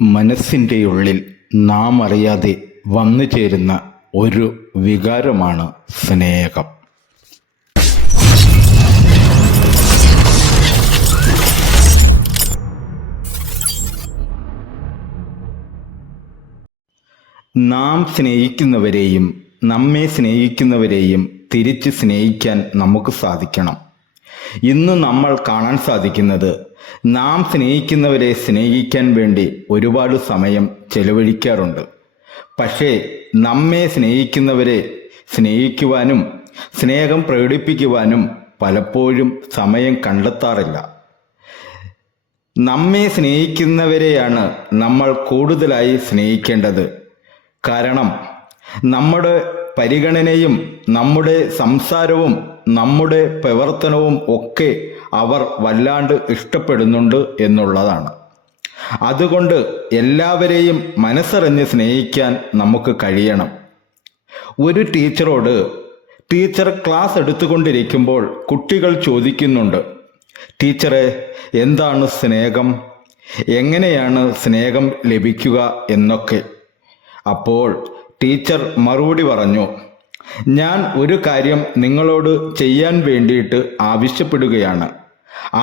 മനസ്സിൻ്റെ ഉള്ളിൽ നാം അറിയാതെ വന്നു ചേരുന്ന ഒരു വികാരമാണ് സ്നേഹം. നാം സ്നേഹിക്കുന്നവരെയും നമ്മെ സ്നേഹിക്കുന്നവരെയും തിരിച്ച് സ്നേഹിക്കാൻ നമുക്ക് സാധിക്കണം. ഇന്ന് നമ്മൾ കാണാൻ സാധിക്കുന്നത് നാം സ്നേഹിക്കുന്നവരെ സ്നേഹിക്കാൻ വേണ്ടി ഒരുപാട് സമയം ചെലവഴിക്കാറുണ്ട്. പക്ഷേ നമ്മെ സ്നേഹിക്കുന്നവരെ സ്നേഹിക്കുവാനും സ്നേഹം പ്രകടിപ്പിക്കുവാനും പലപ്പോഴും സമയം കണ്ടെത്താറില്ല. നമ്മെ സ്നേഹിക്കുന്നവരെയാണ് നമ്മൾ കൂടുതലായി സ്നേഹിക്കേണ്ടത്. കാരണം നമ്മുടെ പരിഗണനയും നമ്മുടെ സംസാരവും നമ്മുടെ പ്രവർത്തനവും ഒക്കെ അവർ വല്ലാണ്ട് ഇഷ്ടപ്പെടുന്നുണ്ട് എന്നുള്ളതാണ്. അതുകൊണ്ട് എല്ലാവരെയും മനസ്സറിഞ്ഞ് സ്നേഹിക്കാൻ നമുക്ക് കഴിയണം. ഒരു ടീച്ചറോട് ടീച്ചർ ക്ലാസ് എടുത്തുകൊണ്ടിരിക്കുമ്പോൾ കുട്ടികൾ ചോദിക്കുന്നുണ്ട്, ടീച്ചറെ, എന്താണ് സ്നേഹം, എങ്ങനെയാണ് സ്നേഹം ലഭിക്കുക എന്നൊക്കെ. അപ്പോൾ ടീച്ചർ മറുപടി പറഞ്ഞു, ഞാൻ ഒരു കാര്യം നിങ്ങളോട് ചെയ്യാൻ വേണ്ടിയിട്ട് ആവശ്യപ്പെടുകയാണ്.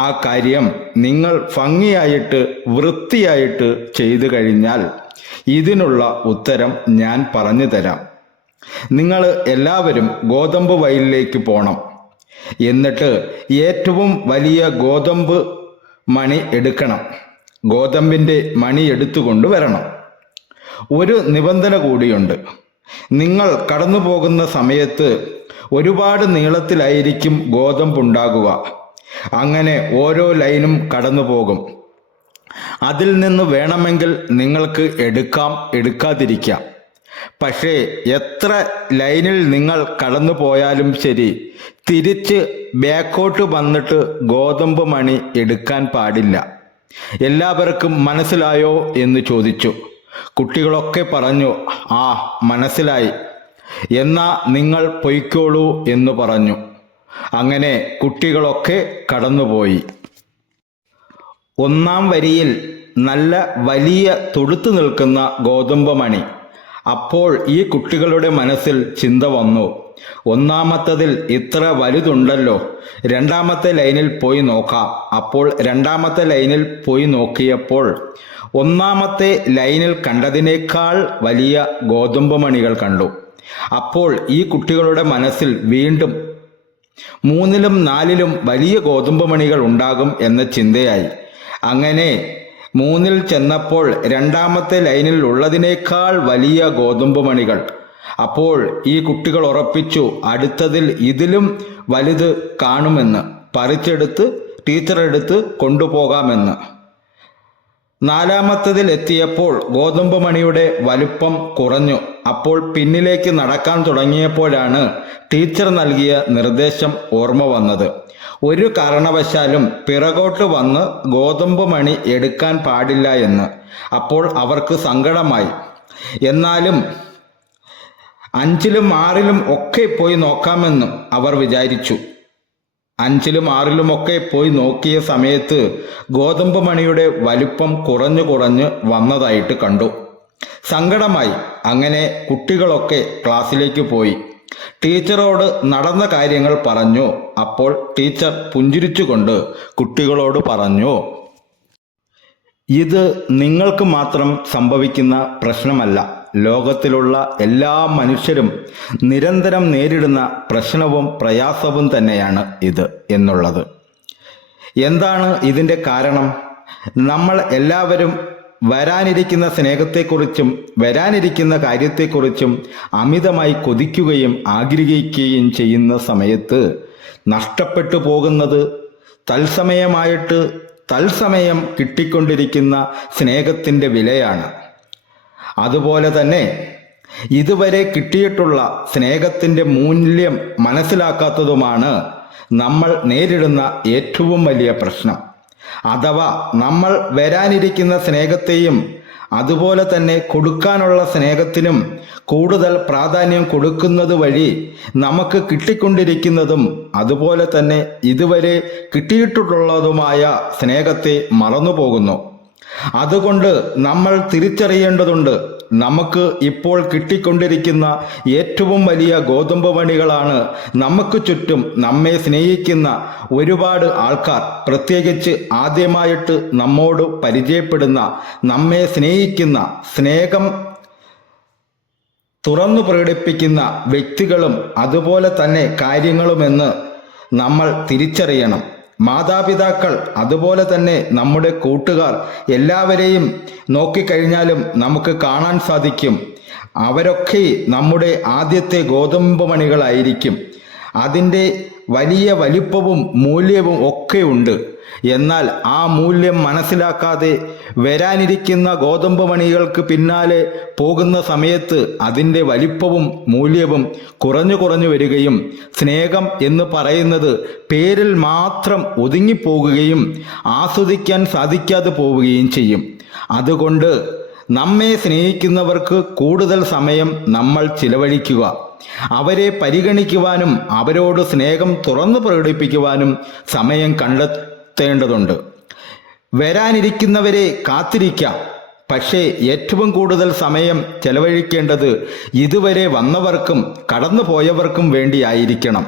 ആ കാര്യം നിങ്ങൾ ഭംഗിയായിട്ട് വൃത്തിയായിട്ട് ചെയ്തു കഴിഞ്ഞാൽ ഇതിനുള്ള ഉത്തരം ഞാൻ പറഞ്ഞു തരാം. നിങ്ങൾ എല്ലാവരും ഗോതമ്പ് വയലിലേക്ക് പോകണം. എന്നിട്ട് ഏറ്റവും വലിയ ഗോതമ്പ് മണി എടുക്കണം. ഗോതമ്പിൻ്റെ മണി എടുത്തുകൊണ്ട് വരണം. ഒരു നിബന്ധന കൂടിയുണ്ട്. നിങ്ങൾ കടന്നു പോകുന്ന സമയത്ത് ഒരുപാട് നീളത്തിലായിരിക്കും ഗോതമ്പുണ്ടാകുക. അങ്ങനെ ഓരോ ലൈനും കടന്നു പോകും. അതിൽ നിന്ന് വേണമെങ്കിൽ നിങ്ങൾക്ക് എടുക്കാം, എടുക്കാതിരിക്കാം. പക്ഷേ എത്ര ലൈനിൽ നിങ്ങൾ കടന്നു പോയാലും ശരി, തിരിച്ച് ബാക്കോട്ട് വന്നിട്ട് ഗോതമ്പ് മണി എടുക്കാൻ പാടില്ല. എല്ലാവർക്കും മനസ്സിലായോ എന്ന് ചോദിച്ചു. കുട്ടികളൊക്കെ പറഞ്ഞു, ആ മനസ്സിലായി, എന്നാ നിങ്ങൾ പൊയ്ക്കോളൂ എന്ന് പറഞ്ഞു. അങ്ങനെ കുട്ടികളൊക്കെ കടന്നുപോയി. ഒന്നാം വരിയിൽ നല്ല വലിയ തൊടുത്തു നിൽക്കുന്ന ഗോതമ്പ് മണി. അപ്പോൾ ഈ കുട്ടികളുടെ മനസ്സിൽ ചിന്ത വന്നു, ഒന്നാമത്തതിൽ ഇത്ര വലുതുണ്ടല്ലോ, രണ്ടാമത്തെ ലൈനിൽ പോയി നോക്കാം. അപ്പോൾ രണ്ടാമത്തെ ലൈനിൽ പോയി നോക്കിയപ്പോൾ ഒന്നാമത്തെ ലൈനിൽ കണ്ടതിനേക്കാൾ വലിയ ഗോതമ്പ് മണികൾ കണ്ടു. അപ്പോൾ ഈ കുട്ടികളുടെ മനസ്സിൽ വീണ്ടും 3ലും 4ലും വലിയ ഗോതമ്പ് മണികൾ ഉണ്ടാകും എന്ന ചിന്തയായി. അങ്ങനെ 3ൽ ചെന്നപ്പോൾ രണ്ടാമത്തെ ലൈനിൽ ഉള്ളതിനേക്കാൾ വലിയ ഗോതമ്പ് മണികൾ. അപ്പോൾ ഈ കുട്ടികൾ ഉറപ്പിച്ചു, അടുത്തതിൽ ഇതിലും വലുത് കാണുമെന്ന്, പറിച്ചെടുത്ത് ടീച്ചറെടുത്ത് കൊണ്ടുപോകാമെന്ന്. 4ാമത്തതിൽ എത്തിയപ്പോൾ ഗോതമ്പ് മണിയുടെ വലുപ്പം കുറഞ്ഞു. അപ്പോൾ പിന്നിലേക്ക് നടക്കാൻ തുടങ്ങിയപ്പോഴാണ് ടീച്ചർ നൽകിയ നിർദ്ദേശം ഓർമ്മ വന്നത്. ഒരു കാരണവശാലും പിറകോട്ട് വന്ന് ഗോതമ്പ് മണി എടുക്കാൻ പാടില്ല എന്ന്. അപ്പോൾ അവർക്ക് സങ്കടമായി. എന്നാലും 5ലും 6ലും ഒക്കെ പോയി നോക്കാമെന്നും അവർ വിചാരിച്ചു. 5ലും 6ലും ഒക്കെ പോയി നോക്കിയ സമയത്ത് ഗോതമ്പ് മണിയുടെ വലിപ്പം കുറഞ്ഞു വന്നതായിട്ട് കണ്ടു. സങ്കടമായി. അങ്ങനെ കുട്ടികളൊക്കെ ക്ലാസ്സിലേക്ക് പോയി. ടീച്ചറോട് നടന്ന കാര്യങ്ങൾ പറഞ്ഞു. അപ്പോൾ ടീച്ചർ പുഞ്ചിരിച്ചുകൊണ്ട് കുട്ടികളോട് പറഞ്ഞു, ഇത് നിങ്ങൾക്ക് മാത്രം സംഭവിക്കുന്ന പ്രശ്നമല്ല, ലോകത്തിലുള്ള എല്ലാ മനുഷ്യരും നിരന്തരം നേരിടുന്ന പ്രശ്നവും പ്രയാസവും തന്നെയാണ് ഇത് എന്നുള്ളത്. എന്താണ് ഇതിൻ്റെ കാരണം? നമ്മൾ എല്ലാവരും വരാനിരിക്കുന്ന സ്നേഹത്തെക്കുറിച്ചും വരാനിരിക്കുന്ന കാര്യത്തെക്കുറിച്ചും അമിതമായി കൊതിക്കുകയും ആഗ്രഹിക്കുകയും ചെയ്യുന്ന സമയത്ത് നഷ്ടപ്പെട്ടു പോകുന്നത് തത്സമയം കിട്ടിക്കൊണ്ടിരിക്കുന്ന സ്നേഹത്തിൻ്റെ വിലയാണ്. അതുപോലെ തന്നെ ഇതുവരെ കിട്ടിയിട്ടുള്ള സ്നേഹത്തിൻ്റെ മൂല്യം മനസ്സിലാക്കാത്തതുമാണ് നമ്മൾ നേരിടുന്ന ഏറ്റവും വലിയ പ്രശ്നം. അഥവാ നമ്മൾ വരാനിരിക്കുന്ന സ്നേഹത്തെയും അതുപോലെ തന്നെ കൊടുക്കാനുള്ള സ്നേഹത്തിനും കൂടുതൽ പ്രാധാന്യം കൊടുക്കുന്നത് വഴി നമുക്ക് കിട്ടിക്കൊണ്ടിരിക്കുന്നതും അതുപോലെ തന്നെ ഇതുവരെ കിട്ടിയിട്ടുള്ളതുമായ സ്നേഹത്തെ മറന്നുപോകുന്നു. അതുകൊണ്ട് നമ്മൾ തിരിച്ചറിയേണ്ടതുണ്ട്, നമുക്ക് ഇപ്പോൾ കിട്ടിക്കൊണ്ടിരിക്കുന്ന ഏറ്റവും വലിയ ഗോതമ്പ് മണികളാണ് നമുക്ക് ചുറ്റും നമ്മെ സ്നേഹിക്കുന്ന ഒരുപാട് ആൾക്കാർ, പ്രത്യേകിച്ച് ആദ്യമായിട്ട് നമ്മോട് പരിചയപ്പെടുന്ന, നമ്മെ സ്നേഹിക്കുന്ന, സ്നേഹം തുറന്നു പ്രകടിപ്പിക്കുന്ന വ്യക്തികളും അതുപോലെ തന്നെ കാര്യങ്ങളുമെന്ന് നമ്മൾ തിരിച്ചറിയണം. മാതാപിതാക്കൾ, അതുപോലെ തന്നെ നമ്മുടെ കൂട്ടുകാർ, എല്ലാവരെയും നോക്കിക്കഴിഞ്ഞാലും നമുക്ക് കാണാൻ സാധിക്കും, അവരൊക്കെ നമ്മുടെ ആദ്യത്തെ ഗോതമ്പ് മണികളായിരിക്കും. അതിൻ്റെ വലിയ വലിപ്പവും മൂല്യവും ഒക്കെ ഉണ്ട്. എന്നാൽ ആ മൂല്യം മനസ്സിലാക്കാതെ വരാനിരിക്കുന്ന ഗോതമ്പ് മണികൾക്ക് പിന്നാലെ പോകുന്ന സമയത്ത് അതിൻ്റെ വലിപ്പവും മൂല്യവും കുറഞ്ഞു കുറഞ്ഞു വരികയും സ്നേഹം എന്ന് പറയുന്നത് പേരിൽ മാത്രം ഒതുങ്ങിപ്പോകുകയും ആസ്വദിക്കാൻ സാധിക്കാതെ പോവുകയും ചെയ്യും. അതുകൊണ്ട് നമ്മെ സ്നേഹിക്കുന്നവർക്ക് കൂടുതൽ സമയം നമ്മൾ ചിലവഴിക്കുക. അവരെ പരിഗണിക്കുവാനും അവരോട് സ്നേഹം തുറന്നു പ്രകടിപ്പിക്കുവാനും സമയം കണ്ടെത്തേണ്ടതുണ്ട്. വരാനിരിക്കുന്നവരെ കാത്തിരിക്കാം, പക്ഷേ ഏറ്റവും കൂടുതൽ സമയം ചെലവഴിക്കേണ്ടത് ഇതുവരെ വന്നവർക്കും കടന്നു പോയവർക്കും വേണ്ടിയായിരിക്കണം.